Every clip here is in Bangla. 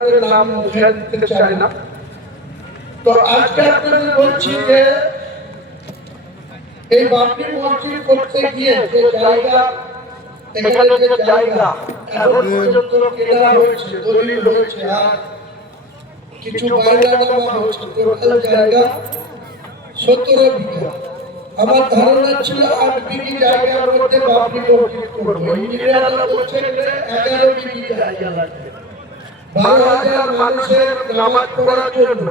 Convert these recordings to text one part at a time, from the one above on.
নাম মুখে দিতে চাই না। তো আজকে আপনাদের বলছি যে এই বাবরি মসজিদ করতে গিয়ে যে জায়গা, এখানে যে জায়গা এখন পর্যন্ত কেনা হয়েছে, দলিল হয়েছে, আর কিছু বায়নানামা হয়েছে, টোটাল জায়গা 17 বিঘা। আমার ধারণা ছিল 8 বিঘি জায়গার মধ্যে বাবরি মসজিদ করবো। ইঞ্জিনিয়াররা বলছেন 11 বিঘি জায়গা লাগবে, 12,000 মানুষের নামাজ পড়ার জন্য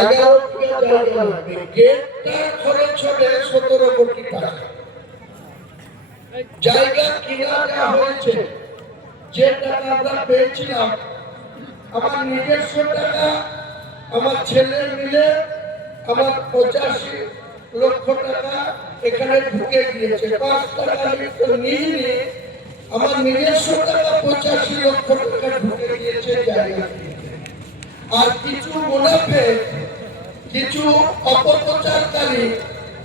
11 বিঘা জায়গা লাগবে। গেটটা খরচ হবে 17 কোটি টাকা। জায়গা কিনা যা হয়েছে, যে টাকা আমরা পেয়েছিলাম, আমার নিজস্ব টাকা, আমার ছেলে মিলে আমার 85 লক্ষ টাকা এখানে ঢুকে গিয়েছে। 5 টাকা আমি তো নিইনি, আমার নিজস্ব টাকা 85 লক্ষ টাকা ঢুকে গিয়েছে জায়গা। আর কিছু মুনাফে, কিছু অপপ্রচারকারী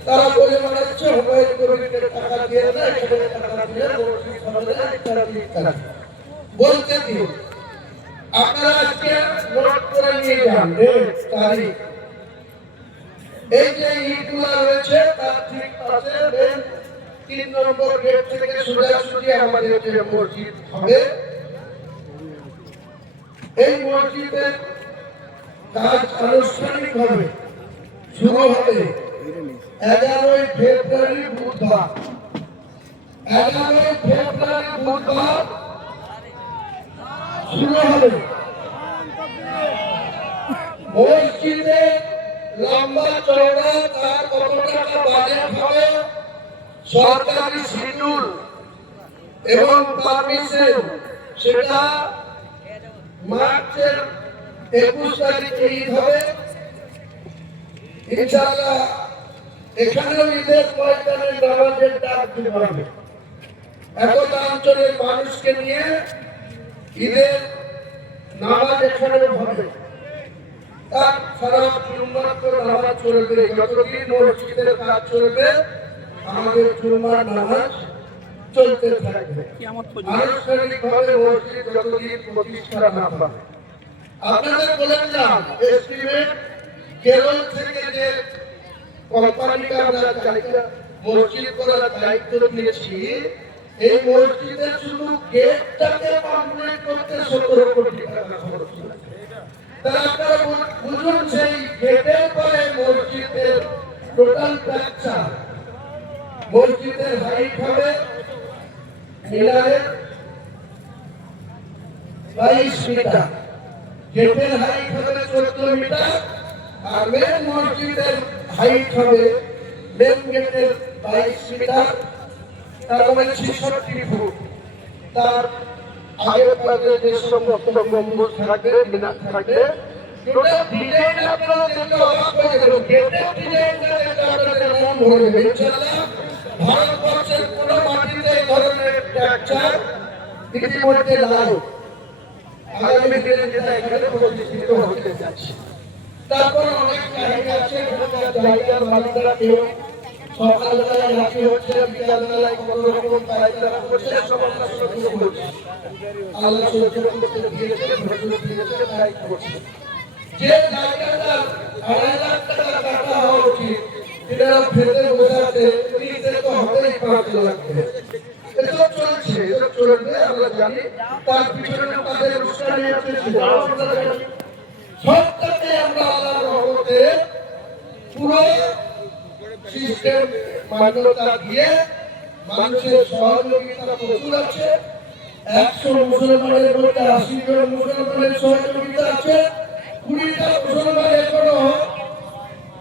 তারা বলে বেড়াচ্ছে হুমায়ুন কবিরকে টাকা দিয়ে না, এখানে টাকা দিয়ে মসজিদ হবে না, ইত্যাদি ইত্যাদি বলতে দিন। আপনারা আজকে নোট করে নিয়ে যান তারিখ। এই যে ইটগুলা রয়েছে তার ঠিক পাশে 3 নম্বর গেট থেকে সোজাসুজি আমাদের যে মসজিদ হবে, এই মসজিদের কাজ আনুষ্ঠানিকভাবে শুরু হবে 11 ফেব্রুয়ারি বুধবার। 11 ফেব্রুয়ারি বুধবার শুরু হবে। মসজিদে লম্বা চওড়া তার কত টাকা বাজেট হবে, সরকারি শিডিউল এবং পারমিশন, সেটা মার্চের 21 তারিখে ঈদ হবে ইনশাআল্লাহ। এখানেও ঈদের ময়দানে নামাজের ডাক দিতে হবে। একতা অঞ্চলের মানুষকে নিয়ে ঈদের নামাজ এখানে হবে। তার সারা জুম্মার তো নামাজ চলবে, যতদিন মসজিদের কাজ চলবে আমাদের জুম্মার নামাজ চলতে থাকবে আনুষ্ঠানিকভাবে, মসজিদ যতদিন প্রতিষ্ঠা না পাবে। আপনাদের বলেছিলাম এস্টিমেট কেরল থেকে যে কোম্পানিটা আমরা মসজিদ করার দায়িত্ব নিয়েছি, এই মসজিদের শুধু গেটটাকে কমপ্লিট করতে 17 কোটি টাকা খরচ লাগে। তাহলে আপনারা বুঝুন সেই গেটের পরে মসজিদের টোটাল স্ট্রাকচার। মসজিদের হাইট হবে মিনারের 22 মিটার, গেটের হাইট হবে 14 মিটার, আর মেন মসজিদের হাইট হবে মেন গেটের 22 মিটার, তার মানে 66 ফুট। তার আগের পাশে যে সমস্ত গম্বুজ থাকবে, মিনার থাকবে, টোটাল ডিজাইন আপনারা দেখলে অবাক হয়ে যাবেন। গেটের ডিজাইনটা দেখলে আপনাদের মন ভরে যাবে ইনশাআল্লাহ। ভারতবর্ষের কোনো মাটিতে এই ধরনের স্ট্রাকচার ইতিমধ্যে নাই। আগামী দিনে যেটা এখানে প্রতিষ্ঠিত হতে যাচ্ছে। তারপর অনেক জায়গা আছে, জায়গার মালিকরা কেউ সকালবেলায় রাখি হচ্ছে, বিকালবেলায় কোনো রকম পায়চারা করছে, সব আমরা শুরু করছি। আল্লাহ সহযোগ করতে দিয়েছে, ভদ্র দিয়েছে, তাই করছে। যে জায়গাটা 2.5 লাখ টাকা কাটা হওয়া উচিত, এরা ফেলে বোঝাতে নিতে তো হবেই 5 লাখ টাকা। এসব চলছে, এসব চলবে, আমরা জানি। তার পিছনে তাদের উস্কানি আছে, সবটাকে আমরা আল্লাহর রহমতে পুরো সিস্টেম মান্যতা দিয়ে, মানুষের সহযোগিতা প্রচুর আছে। 100 মুসলমানের মধ্যে 80 জন মুসলমানের সহযোগিতা আছে। 20টা মুসলমান এখনো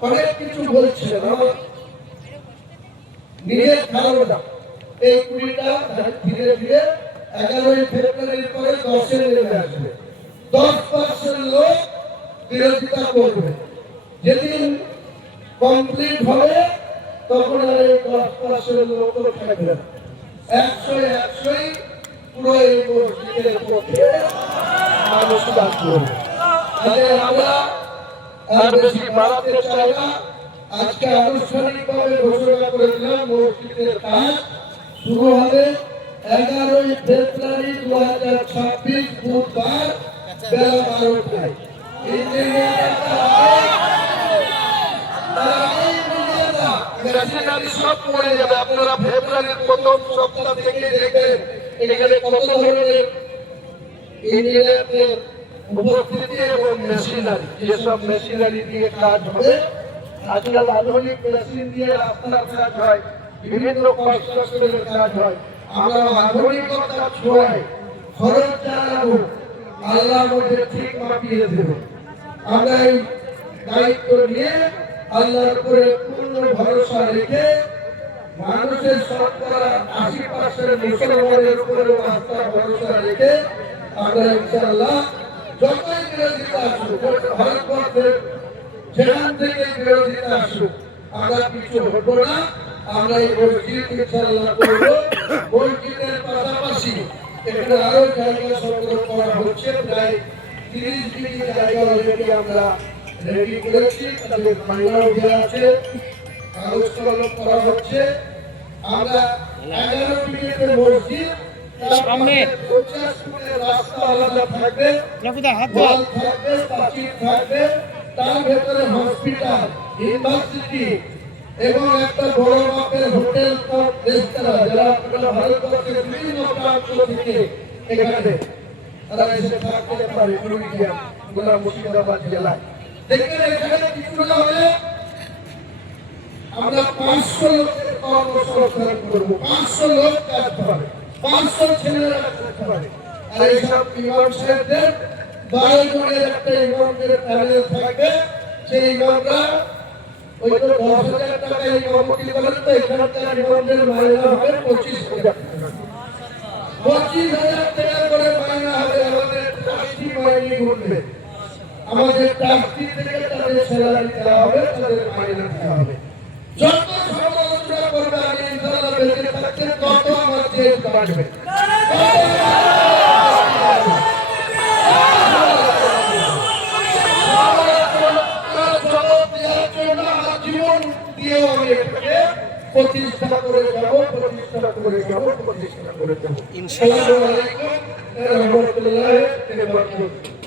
অনেক কিছু বলছে, আমার নিজের ধারণা এই 20টা ধীরে ধীরে 11 ফেব্রুয়ারির পরে 10-এ নেমে আসবে। 10% লোক বিরোধিতা করবে। যেদিন কমপ্লিট হবে তখন আর এই 10% লোক থাকবে না। 100-100ই পুরো এই মসজিদের পক্ষে মানুষ কাজ করবে। আমরা আর বেশি বাড়াতে চাই না। আজকে আনুষ্ঠানিকভাবে ঘোষণা করে দিলাম, মসজিদের কাজ শুরু হবে 11 ফেব্রুয়ারি 2026 বুধবার বেলা 12টায় মেশিনারি সব পড়ে যাবে। আপনারা ফেব্রুয়ারির প্রথম সপ্তাহ থেকে দেখবেন এখানে কত ধরনের ইঞ্জিনিয়ারদের উপস্থিতি এবং মেশিনারি, যেসব মেশিনারি দিয়ে কাজ হবে। আজকাল আধুনিক মেশিন দিয়ে রাস্তার কাজ হয়, বিভিন্ন কনস্ট্রাকশনের কাজ হয়। আমরা আধুনিকতা ছোঁয়াই খরচ জানাবো, আল্লাহ আমাদের ঠিক মাপিয়ে দেবে। আমরা এই দায়িত্ব নিয়ে আল্লাহর উপরে পূর্ণ ভরসা রেখে মানুষের শতকরা 80% মুসলমানের উপরে আস্থা ভরসা রেখে আমরা ইনশাআল্লাহ যতই বিরোধিতা আসুক, ভারতবর্ষের যেখান থেকে বিরোধিতা আসুক, আমরা কিছু হবো না। আমরা এই মসজিদ ইনশাআল্লাহ করব। মসজিদের পাশাপাশি এখানে আরো জায়গা সংগ্রহ করা হচ্ছে, প্রায় 30 বিঘি জায়গা অলরেডি আমরা রেডি করেছি। তাদের ফাইনাল দেওয়া আছে, কাগজ কলম করা হচ্ছে। আমরা 11 বিঘিতে মসজিদ, সামনে 50 ফুটের রাস্তা আলাদা থাকবে, ওয়াল থাকবে, পাঁচিল থাকবে, তার ভেতরে হসপিটাল, ইউনিভার্সিটি এবং একটা বড় মাপের হোটেল কাম রেস্তোরাঁ, যারা আপনারা ভারতবর্ষের বিভিন্ন প্রান্ত থেকে এখানে তারা এসে থাকতে পারে। পুরুলিয়া, মুর্শিদাবাদ জেলায় দেখবেন এখানে কিছু না হলে আমরা 500 লোকের কর্মসংস্থান করবো। 500 লোক কাজ পাবে, 500 ছেলেরা করতে পারে। আর এইসব ইমাম সাহেবদের 12 জনের একটা ইমামদের প্যানেল থাকবে। সেই ইমামরা ওই তো 10,000 টাকা ইমামতি করেন, তো এখানকার ইমামদের মাইনা হবে 25,000 টাকা। 25,000 টাকা করে মাইনা হবে। আমাদের ট্রাস্টি মাইনে উঠবে, আমাদের ট্রাস্টি থেকে তাদের স্যালারি দেওয়া হবে, তাদের মাইনে দেওয়া হবে। যত সমালোচনা করবে আমি ইনশাআল্লাহ বেঁচে থাকতে তত আমার চেয়ে বাড়বে। জীবন দিয়েও আমি এটাকে প্রতিষ্ঠা করে যাবো, প্রতিষ্ঠা করে যাবো, প্রতিষ্ঠা করে যাবো। ইনশাআল্লাহ। আসসালামু আলাইকুম ওয়া রাহমাতুল্লাহি ওয়া বারাকাতুহু।